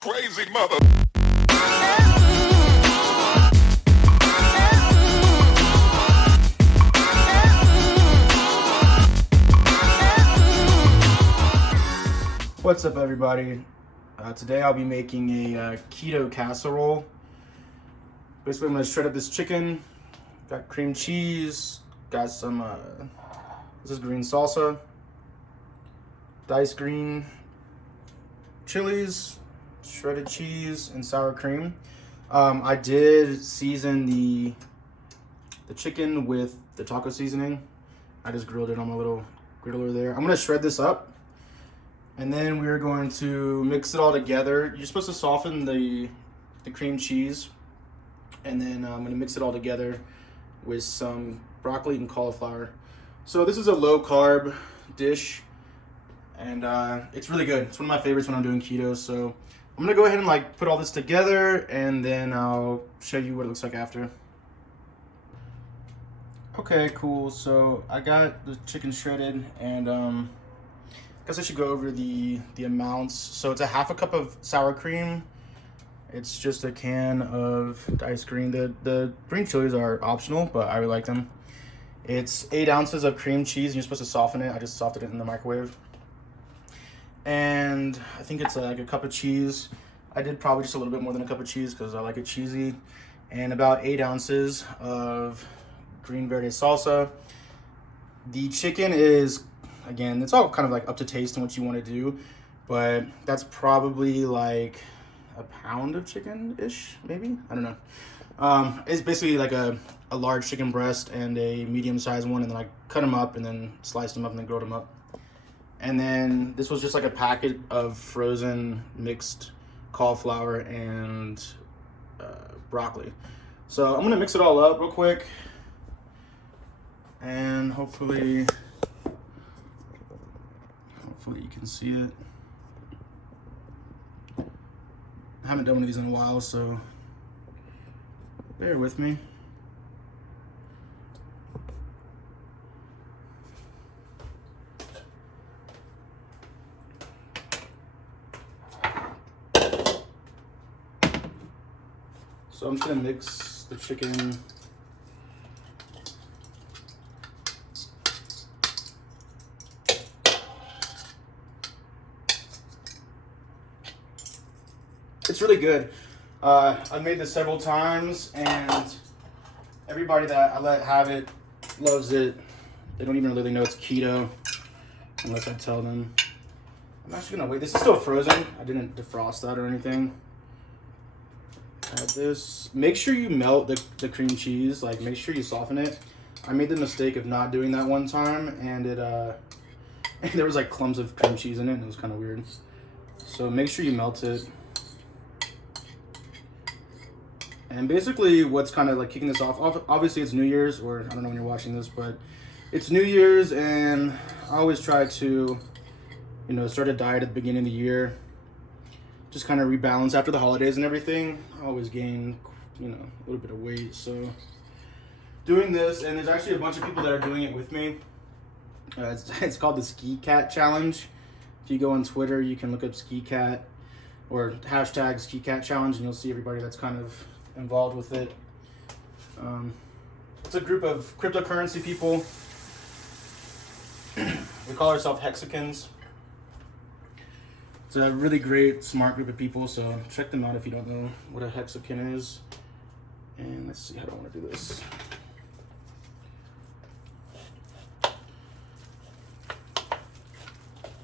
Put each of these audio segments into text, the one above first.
Crazy mother. What's up, everybody? Today I'll be making a keto casserole. Basically, I'm going to shred up this chicken. Got cream cheese. Got some, this is green salsa. Diced green chilies. Shredded cheese and sour cream. I did season the chicken with the taco seasoning. I just grilled it on my little griddler there. I'm going to shred this up. And then we're going to mix it all together. You're supposed to soften the cream cheese. And then I'm going to mix it all together with some broccoli and cauliflower. So this is a low carb dish. And it's really good. It's one of my favorites when I'm doing keto. So I'm going to go ahead and put all this together. And then I'll show you what it looks like after. Okay, cool. So I got the chicken shredded and I guess I should go over the amounts. So it's a half a cup of sour cream. It's just a can of diced green. The green chilies are optional, but I really like them. It's 8 ounces of cream cheese, and you're supposed to soften it. I just softened it in the microwave. And I think it's like a cup of cheese. I did probably just a little bit more than a cup of cheese because I like it cheesy. And about 8 ounces of green verde salsa. The chicken is, again, it's all kind of like up to taste and what you want to do, but that's probably like a pound of chicken-ish, maybe? I don't know. It's basically like a large chicken breast and a medium-sized one, and then I cut them up and then sliced them up and then grilled them up. And then this was just like a packet of frozen mixed cauliflower and broccoli. So I'm gonna mix it all up real quick, and hopefully you can see it. I haven't done one of these in a while, so bear with me. So I'm just gonna mix the chicken. It's really good. I've made this several times, and everybody that I let have it loves it. They don't even really know it's keto unless I tell them. I'm actually gonna wait. This is still frozen. I didn't defrost that or anything. Add this. Make sure you melt the cream cheese. Like, make sure you soften it. I made the mistake of not doing that one time, and it there was like clumps of cream cheese in it, and it was kind of weird. So make sure you melt it. And basically what's kind of like kicking this off, obviously it's New Year's, or I don't know when you're watching this, but it's New Year's, and I always try to, start a diet at the beginning of the year. Just kind of rebalance after the holidays and everything. I always gain, a little bit of weight. So doing this, and there's actually a bunch of people that are doing it with me. It's called the Ski Cat Challenge. If you go on Twitter, you can look up Ski Cat or hashtag Ski Cat Challenge, and you'll see everybody that's kind of involved with it. It's a group of cryptocurrency people. We call ourselves Hexicans. It's a really great, smart group of people, so check them out if you don't know what a Hexican is. And let's see how do I want to do this.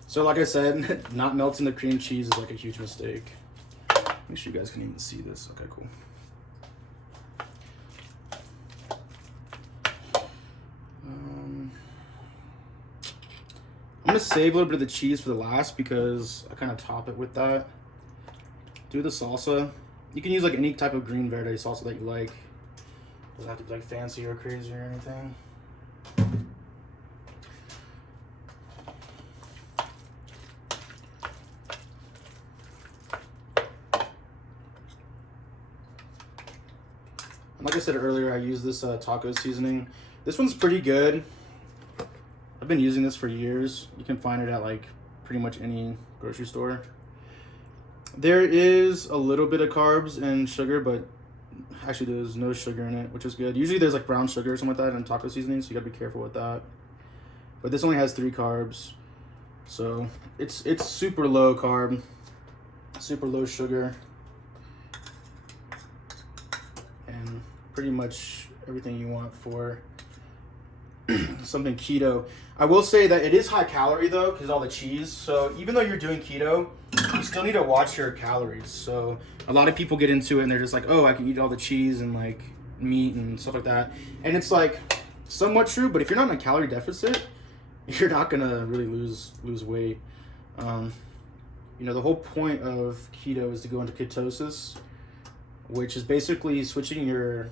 So like I said, not melting the cream cheese is like a huge mistake. Make sure you guys can even see this. Okay, cool. I'm gonna save a little bit of the cheese for the last because I kind of top it with that. Do the salsa. You can use like any type of green verde salsa that you like. Doesn't have to be like fancy or crazy or anything. Like I said earlier, I use this taco seasoning. This one's pretty good. I've been using this for years. You can find it at like pretty much any grocery store. There is a little bit of carbs and sugar, but actually there's no sugar in it, which is good. Usually there's like brown sugar or something like that in taco seasoning, so you gotta be careful with that. But this only has 3 carbs, so it's super low carb, super low sugar, and pretty much everything you want for something keto. I will say that it is high calorie though, because all the cheese. So even though you're doing keto, you still need to watch your calories. So a lot of people get into it and they're just like, oh, I can eat all the cheese and like meat and stuff like that. And it's like somewhat true, but if you're not in a calorie deficit, you're not gonna really lose weight. You know, the whole point of keto is to go into ketosis, which is basically switching your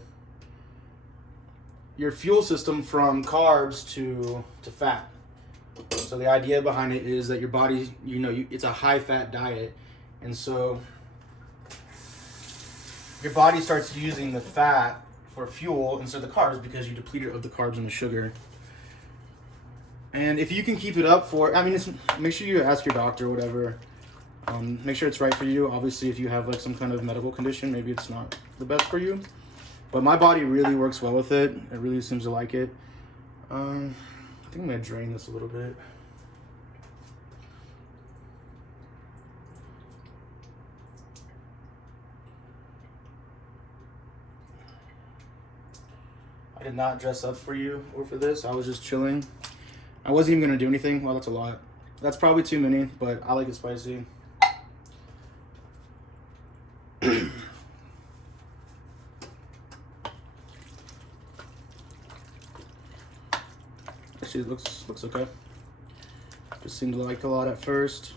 fuel system from carbs to fat. So the idea behind it is that your body, you know, it's a high fat diet, and so your body starts using the fat for fuel instead of the carbs because you deplete it of the carbs and the sugar. And if you can keep it up for, I mean, make sure you ask your doctor or whatever. Make sure it's right for you. Obviously, if you have like some kind of medical condition, maybe it's not the best for you. But my body really works well with it. It really seems to like it. I think I'm gonna drain this a little bit. I did not dress up for you or for this. I was just chilling. I wasn't even gonna do anything. Well, that's a lot. That's probably too many, but I like it spicy. Actually, it looks okay. Just seemed to like a lot at first.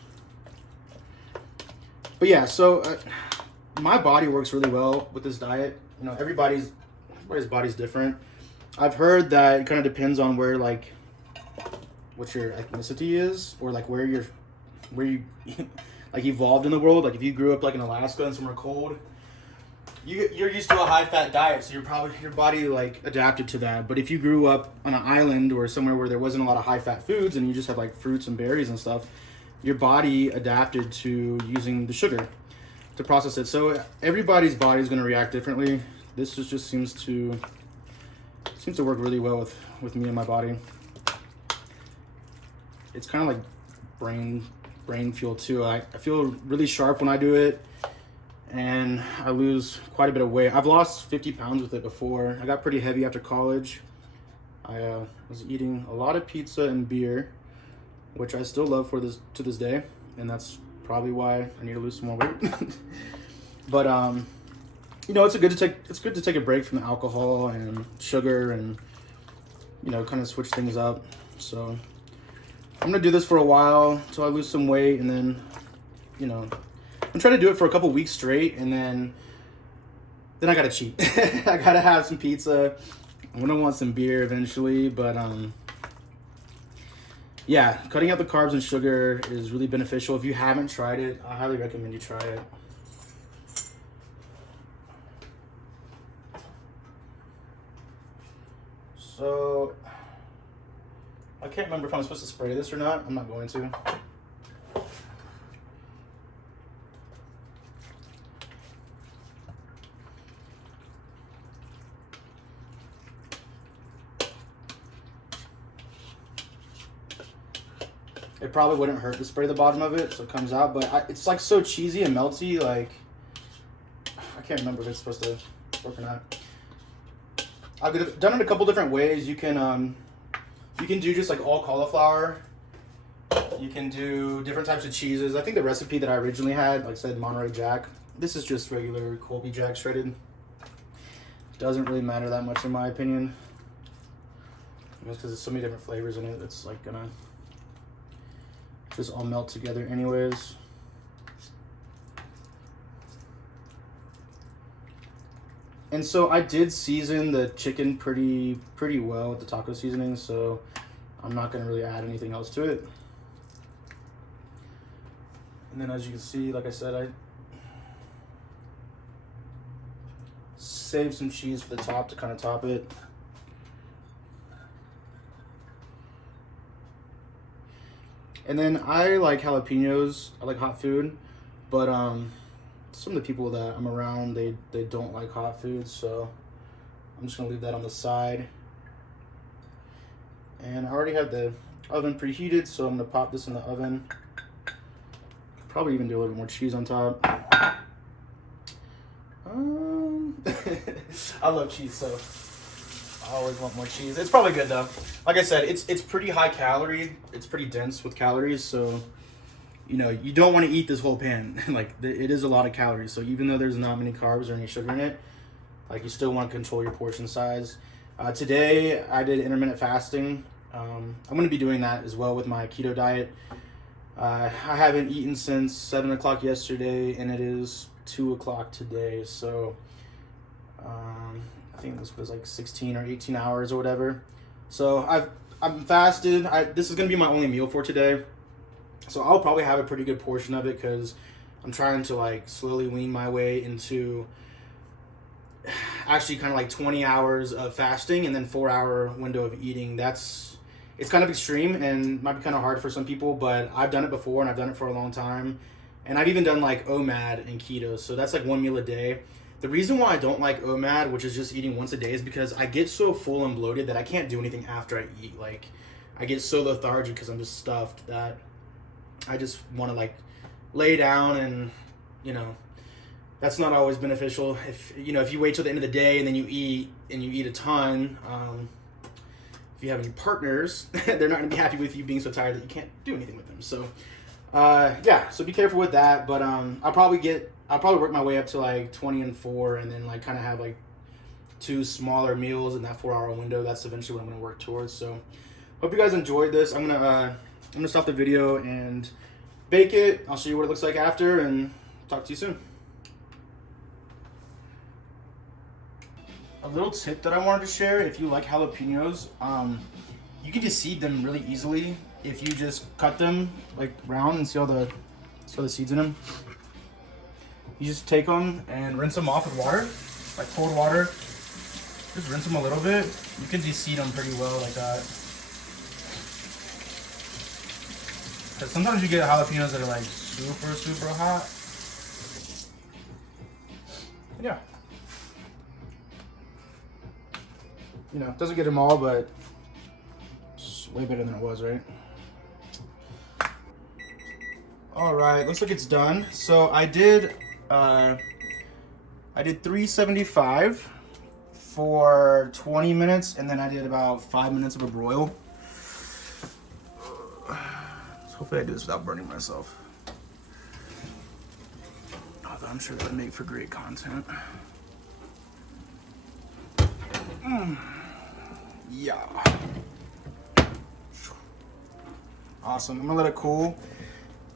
But yeah, so my body works really well with this diet. You know, everybody's body's different. I've heard that it kind of depends on where like what your ethnicity is, or like where you like evolved in the world. Like if you grew up like in Alaska and somewhere cold, you're used to a high fat diet, so your body like adapted to that. But if you grew up on an island or somewhere where there wasn't a lot of high fat foods and you just had like fruits and berries and stuff, your body adapted to using the sugar to process it. So everybody's body is going to react differently. This just seems to work really well with me and my body. It's kind of like brain fuel too. I feel really sharp when I do it, and I lose quite a bit of weight. I've lost 50 pounds with it before. I got pretty heavy after college. I was eating a lot of pizza and beer, which I still love to this day, and that's probably why I need to lose some more weight. But you know, it's good to take a break from the alcohol and sugar, and you know, kind of switch things up. So I'm gonna do this for a while until I lose some weight, and then, you know, I'm trying to do it for a couple weeks straight, and then I gotta cheat. I gotta have some pizza. I'm gonna want some beer eventually, but yeah, cutting out the carbs and sugar is really beneficial. If you haven't tried it, I highly recommend you try it. So I can't remember if I'm supposed to spray this or not. I'm not going to. It probably wouldn't hurt to spray the bottom of it so it comes out, but it's like so cheesy and melty, like I can't remember if it's supposed to work or not. I've done it a couple different ways. You can do just like all cauliflower. You can do different types of cheeses. I think the recipe that I originally had, like I said, Monterey Jack. This is just regular Colby Jack shredded. Doesn't really matter that much in my opinion. Just because there's so many different flavors in it, it's like gonna just all melt together anyways. And so I did season the chicken pretty well with the taco seasoning, so I'm not gonna really add anything else to it. And then as you can see, like I said, I saved some cheese for the top to kind of top it. And then I like jalapenos. I like hot food. But some of the people that I'm around, they don't like hot foods, so I'm just gonna leave that on the side. And I already have the oven preheated, so I'm gonna pop this in the oven. Could probably even do a little bit more cheese on top. I love cheese, so I always want more cheese. It's probably good though. Like I said, it's pretty high calorie. It's pretty dense with calories, so you know you don't want to eat this whole pan. Like it is a lot of calories. So even though there's not many carbs or any sugar in it, like you still want to control your portion size. Today I did intermittent fasting. I'm going to be doing that as well with my keto diet. I haven't eaten since 7 o'clock yesterday, and it is 2 o'clock today. So I think this was like 16 or 18 hours or whatever. So I'm fasted. This is going to be my only meal for today. So I'll probably have a pretty good portion of it because I'm trying to like slowly wean my way into actually kind of like 20 hours of fasting and then 4-hour window of eating. It's kind of extreme and might be kind of hard for some people, but I've done it before and I've done it for a long time. And I've even done like OMAD and keto. So that's like 1 meal a day. The reason why I don't like OMAD, which is just eating once a day, is because I get so full and bloated that I can't do anything after I eat. Like I get so lethargic because I'm just stuffed that I just want to like lay down, and you know, that's not always beneficial. If you wait till the end of the day and then you eat a ton, if you have any partners, they're not gonna be happy with you being so tired that you can't do anything with them. So yeah, so be careful with that. But I'll probably work my way up to like 20 and 4, and then like kind of have like 2 smaller meals in that 4-hour window. That's eventually what I'm gonna work towards. So hope you guys enjoyed this. I'm gonna stop the video and bake it. I'll show you what it looks like after, and talk to you soon. A little tip that I wanted to share: if you like jalapenos, you can just seed them really easily if you just cut them like round and see all the seeds in them. You just take them and rinse them off with water, like cold water. Just rinse them a little bit. You can de-seed them pretty well like that. Because sometimes you get jalapenos that are like super hot. Yeah. You know, it doesn't get them all, but it's way better than it was, right? All right, looks like it's done. So I did 375 for 20 minutes, and then I did about 5 minutes of a broil. So hopefully I do this without burning myself. Although I'm sure that would make for great content. Yeah. Awesome. I'm gonna let it cool,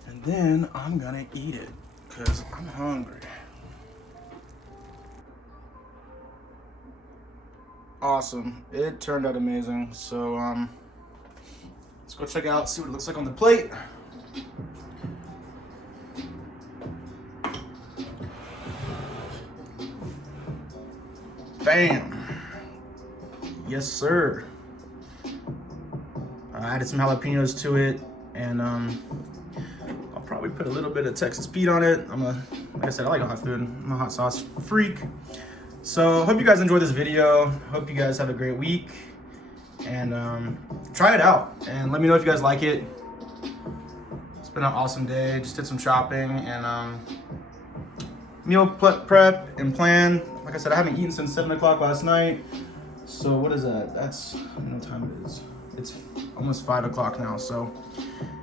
and then I'm gonna eat it because I'm hungry. Awesome. It turned out amazing. So let's go check out, see what it looks like on the plate. Bam. Yes, sir. I added some jalapenos to it, and I'll probably put a little bit of Texas Pete on it. Like I said, I like hot food. I'm a hot sauce freak. So hope you guys enjoyed this video. Hope you guys have a great week, and try it out and let me know if you guys like it. It's been an awesome day. Just did some shopping and meal prep and plan. Like I said, I haven't eaten since 7 o'clock last night. So what is that? I don't know what time it is. It's almost 5 o'clock now. So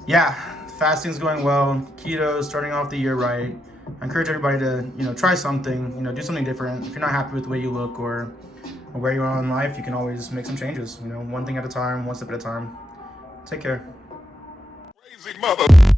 yeah, fasting's going well. Keto, starting off the year right. I encourage everybody to, try something, do something different. If you're not happy with the way you look or where you are in life, you can always make some changes, one thing at a time, one step at a time. Take care. Crazy mother.